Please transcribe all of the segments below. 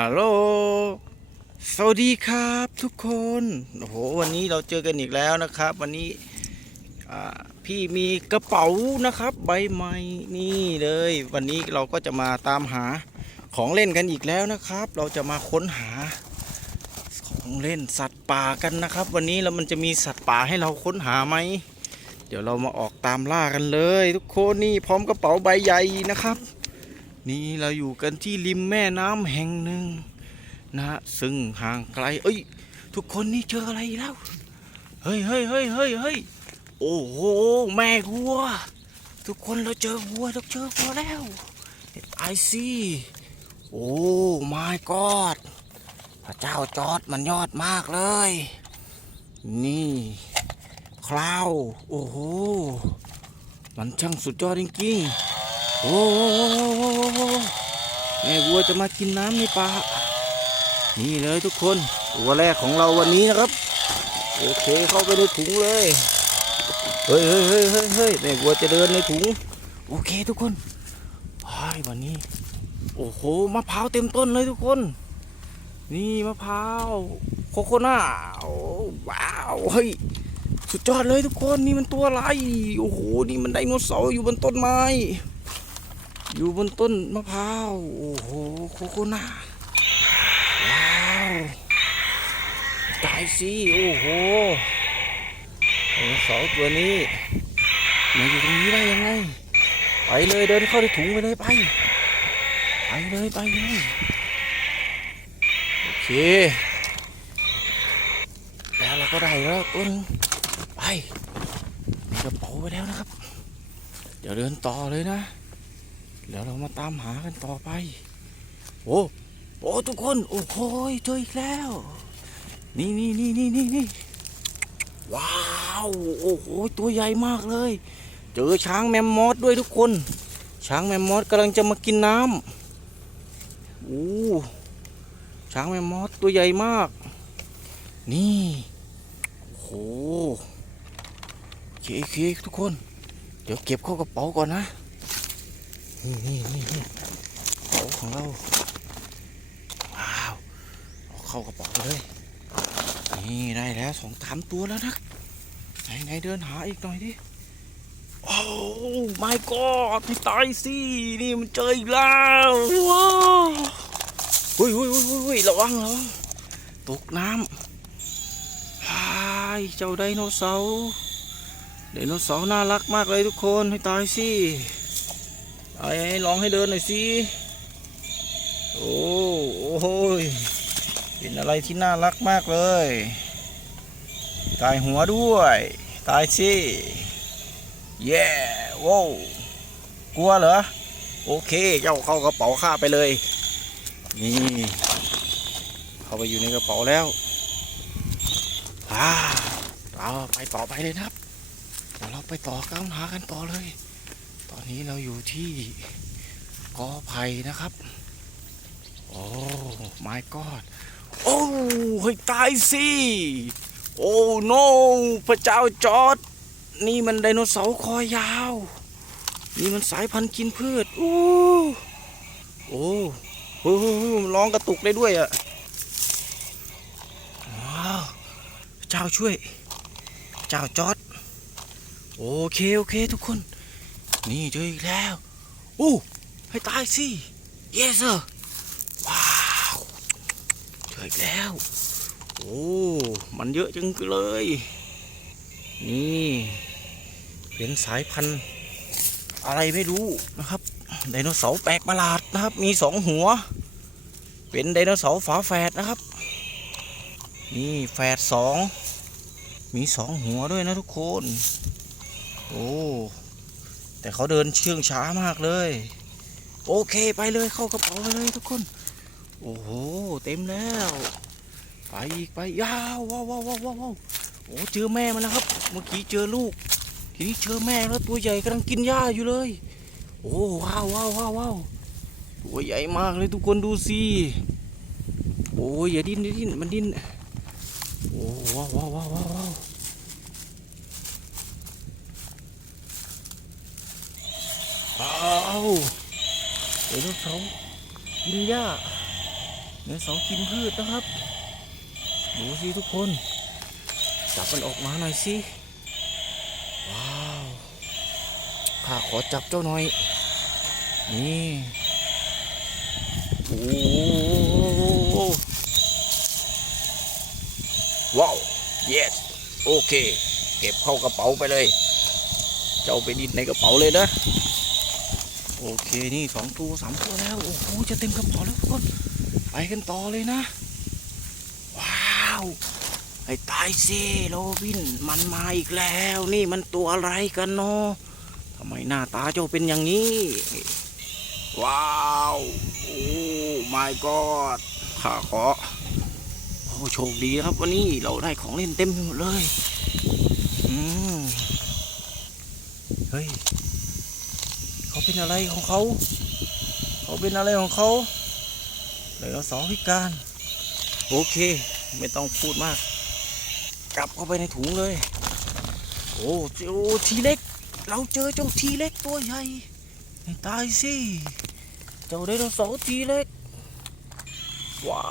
ฮัลโหล สวัสดีครับทุกคน โอ้โห วันนี้เราเจอกันอีกแล้วนะครับ วันนี้พี่มีกระเป๋านะครับ ใบใหม่นี่เลย วันนี้เราก็จะมาตามหาของเล่นกันอีกแล้วนะครับ เราจะมาค้นหาของเล่นสัตว์ป่ากันนะครับ วันนี้แล้วมันจะมีสัตว์ป่าให้เราค้นหาไหม เดี๋ยวเรามาออกตามล่ากันเลย ทุกคนนี่พร้อมกระเป๋าใบใหญ่นะครับ นี่เราอยู่กันที่ริมแม่น้ำแห่งหนึ่งนะฮะซึ่งห่างไกล เอ้ย ทุกคนนี่เจออะไรแล้ว เฮ้ยเฮ้ยเฮ้ยเฮ้ยเฮ้ยโอ้โห แม่วัว ทุกคนเราเจอวัวเราเจอวัวแล้วไอซี่โอ้ my god พระเจ้าจอดมันยอดมากเลย นี่คลาว โอ้โห มันช่างสุดยอดจริงๆ โอ้โหแม่วัวจะมากินน้ำในป่านี่เลยทุกคนตัวแรกของเราวันนี้นะครับ โอเคเข้าไปในถุงเลย เฮ้ยเฮ้ยเฮ้ยเฮ้ยเฮ้ยแม่วัวจะเดินในถุง โอเคทุกคนไปวันนี้ โอ้โหมะพร้าวเต็มต้นเลยทุกคน นี่มะพร้าวโคโคน่าว้าวเฮ้ยสุดยอดเลยทุกคนนี่มันตัวอะไร โอ้โหนี่มันไดโนเสาร์อยู่บนต้นไม้ อยู่บนต้นมะพร้าว โอ้โห โคโคนาว้าวตายสิ โอ้โหเสาตัวนี้มันอยู่ตรงนี้ได้ยังไง ไปเลยเดินเข้าในถุงไปเลยไป ไปเลยไปเลย โอเค แล้วเราก็ได้แล้วตัวนึงไปมีกระเป๋าไปแล้วนะครับ เดี๋ยวเดินต่อเลยนะ เดี๋ยวเรามาตามหากันต่อไป โอ้โอ้ทุกคน โอ้โหเจออีกแล้ว นี่นี่นี่นี่นี่นี่ว้าว โอ้โห ตัวใหญ่มากเลย เจอช้างแมมมอสด้วยทุกคน ช้างแมมมอสกำลังจะมากินน้ำโอ้ช้างแมมมอสตัวใหญ่มาก นี่โอ้โหเคโอเคทุกคน เดี๋ยวเก็บเข้ากระเป๋าก่อนนะ นี่นี่นี่นี่กระเป๋าของเรา ว้าวเอาเข้ากระเป๋าเลย นี่ได้แล้วสองสามตัวแล้วนะไหนไหนเดินหาอีกหน่อยดิ โอ้ my god ไม่ตายสิ นี่มันเจออีกแล้วว้าวเฮ้ยเฮ้ยเฮ้ยเฮ้ยระวังระวังตกน้ำฮายเจ้าไดโนเสาร์ไดโนเสาร์น่ารักมากเลยทุกคนให้ตายสิ ไอ้ลองให้เดินหน่อยสิโอ้โอ้ยเป็นอะไรที่น่ารักมากเลย ตายหัวด้วย ตายสิเย้โว้วกลัวเหรอ โอเค เจ้าเข้ากระเป๋าข้าไปเลย นี่ เข้าไปอยู่ในกระเป๋าแล้วอ่าเราไปต่อไปเลยนะครับเดี๋ยวเราไปต่อก้าวหากันต่อเลย ตอนนี้เราอยู่ที่กอไผ่นะครับ โอ้ my god โอ้เฮ้ยตายสิ โอ้ no พระเจ้าจอด นี่มันไดโนเสาร์คอยาว นี่มันสายพันธุ์กินพืชโอ้โอ้โหมันร้องกระตุกได้ด้วยอะว้าวเจ้าช่วย เจ้าจอด โอเค โอเคทุกคน นี่เจออีกแล้วโอ้ให้ตายสิ yes sir ว้าวเจออีกแล้ว โอ้มันเยอะจังเลย นี่เป็นสายพันธุ์อะไรไม่รู้นะครับไดโนเสาร์แปลกประหลาดนะครับ มีสองหัว เป็นไดโนเสาร์ฝาแฝดนะครับ นี่แฝดสองมีสองหัวด้วยนะทุกคน โอ้ แต่เขาเดินเชื่องช้ามากเลย โอเคไปเลยเข้ากระเป๋าไปเลยทุกคน โอ้โหเต็มแล้ว ไปอีกไปยาวว้าวว้าวว้าวว้าวโอ้เจอแม่มันนะครับ เมื่อกี้เจอลูก ทีนี้เจอแม่แล้วตัวใหญ่กำลังกินหญ้าอยู่เลย โอ้ว้าวว้าวว้าวว้าวตัวใหญ่มากเลยทุกคนดูสิโอ้ยอย่าดิ้นอย่าดิ้นมันดิ้นโอ้ว้าวว้าวว้าว เสากินหญ้าเนื้อเสาร์กินพืชนะครับ ดูสิทุกคน จับมันออกมาหน่อยสิ ว้าวข้าขอจับเจ้าหน่อย นี่ โอ้โหว้าว yes โอเค เก็บเข้ากระเป๋าไปเลย เจ้าไปดินในกระเป๋าเลยนะ โอเคนี่สองตัวสามตัวแล้ว โอ้โหจะเต็มกระเป๋าแล้วทุกคนไปกันต่อเลยนะ ว้าวไอ้ตายสิโรบินมันมาอีกแล้ว นี่มันตัวอะไรกันเนาะทำไมหน้าตาเจ้าเป็นอย่างนี้ ว้าวโอ้ my god ข้าขอโอ้โชคดีครับวันนี้เราได้ของเล่นเต็มหมดเลยอืมเฮ้ย เป็นอะไรของเขา เขาเป็นอะไรของเขาไดโนเสาร์พิการ โอเค ไม่ต้องพูดมาก กลับเข้าไปในถุงเลย โอ้เจ้าทีเล็ก เราเจอเจ้าทีเล็กตัวใหญ่ ตายสิ เจ้าไดโนเสาร์ทีเล็ก ว้า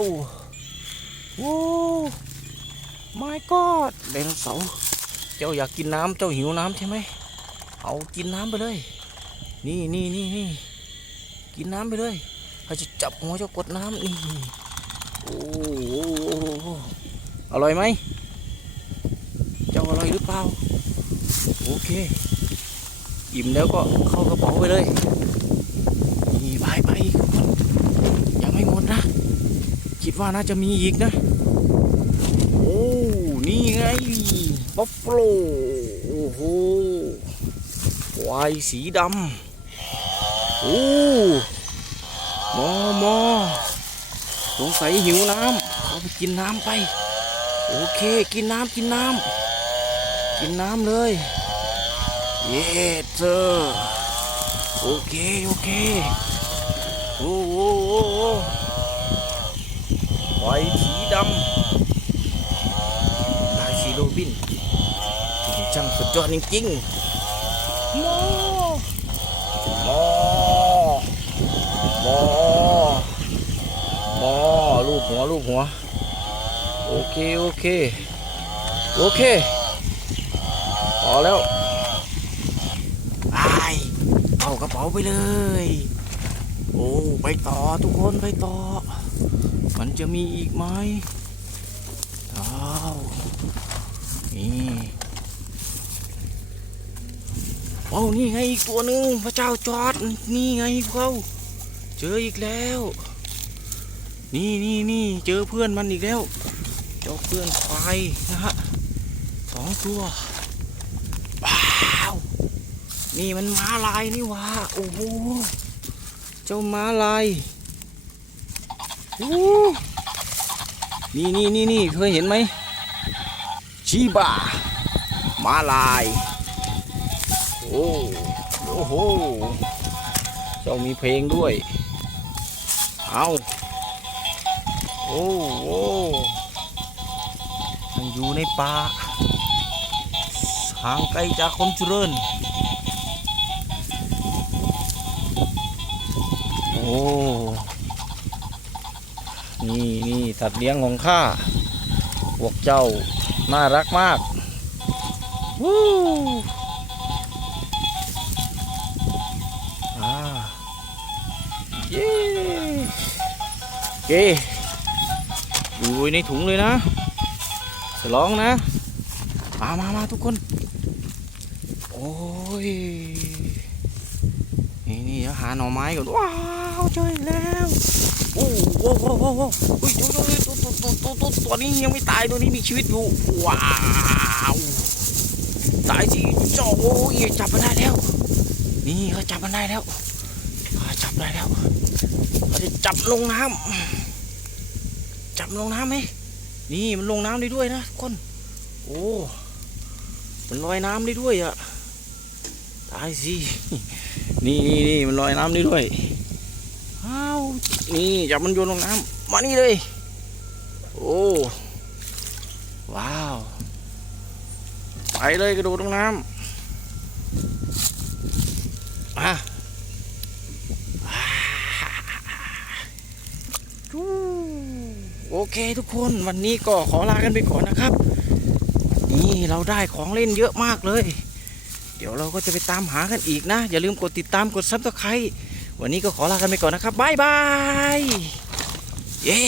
วโอ้ my god ไดโนเสาร์ เจ้าอยากกินน้ำเจ้าหิวน้ำใช่ไหม เอากินน้ำไปเลย นี่นี่นี่นี่กินน้ำไปเลยเขาจะจับหัวเจ้ากดน้ำนี่โอ้โหอร่อยไหมเจ้าอร่อยหรือเปล่า โอเค อิ่มแล้วก็เข้ากระเป๋าไปเลยนี่ไปไปยังไม่หมดนะ คิดว่าน่าจะมีอีกนะ โอ้นี่ไงบัฟฟาโลโอ้โหควายสีดำ โอ้มอมอสงสัยหิวน้ำเอาไปกินน้ำไป โอเคกินน้ำกินน้ำกินน้ำเลย เย้เจอโอเคโอเคโอ้โหโอ้โหควายสีดำนายซีโรบินที่ช่างสุดยอดจริงๆโมโม โมโมลูกหัวลูกหัว โอเค โอเค โอเคพอแล้วไปเอากระเป๋าไปเลย โอ้ไปต่อทุกคนไปต่อ มันจะมีอีกไหมอ้าวนี่โอ้นี่ไงอีกตัวหนึ่งพระเจ้าจอดนี่ไงพวกเขา เจออีกแล้ว นี่นี่นี่เจอเพื่อนมันอีกแล้ว เจ้าเพื่อนควายนะฮะสองตัวว้าวนี่มันม้าลายนี่ว่าโอ้โหเจ้าม้าลายโอ้นี่นี่นี่นี่เคยเห็นไหมชีบาม้าลายโอ้โหเจ้ามีเพลงด้วย เอาโอ้โหมันอยู่ในป่าห่างไกลจากคนเจริญ โอ้ นี่นี่สัตว์เลี้ยงของข้า พวกเจ้า น่ารักมากวู้อ่าเย้ เคอยู่ในถุงเลยนะจะร้องนะมามามาทุกคน โอ้ย นี่นี่เดี๋ยวหาหน่อไม้ก่อน ว้าวเจอแล้ว โอ้โหโอ้โหโอ้โหอุ้ยตัวตัวตัวตัวตัวตัวตัวนี้ยังไม่ตายตัวนี้มีชีวิตอยู่ ว้าวตายสิจ้าโอ้ยจับมันได้แล้ว นี่เขาจับมันได้แล้วเขาจับได้แล้วเขาจะจับลงน้ำ จับลงน้ำไหมนี่มันลงน้ำได้ด้วยนะทุกคนโอ้มันลอยน้ำได้ด้วยอะตายสินี่นี่นี่มันลอยน้ำได้ด้วยอ้าวนี่จับมันโยนลงน้ำมานี่เลย โอ้ว้าวไปเลยกระโดดลงน้ำอะ จู้ โอเคทุกคนวันนี้ก็ขอลากันไปก่อนนะครับ นี่เราได้ของเล่นเยอะมากเลย เดี๋ยวเราก็จะไปตามหากันอีกนะ อย่าลืมกดติดตามกดซับสไครต์วันนี้ก็ขอลากันไปก่อนนะครับบ๊ายบาย เย้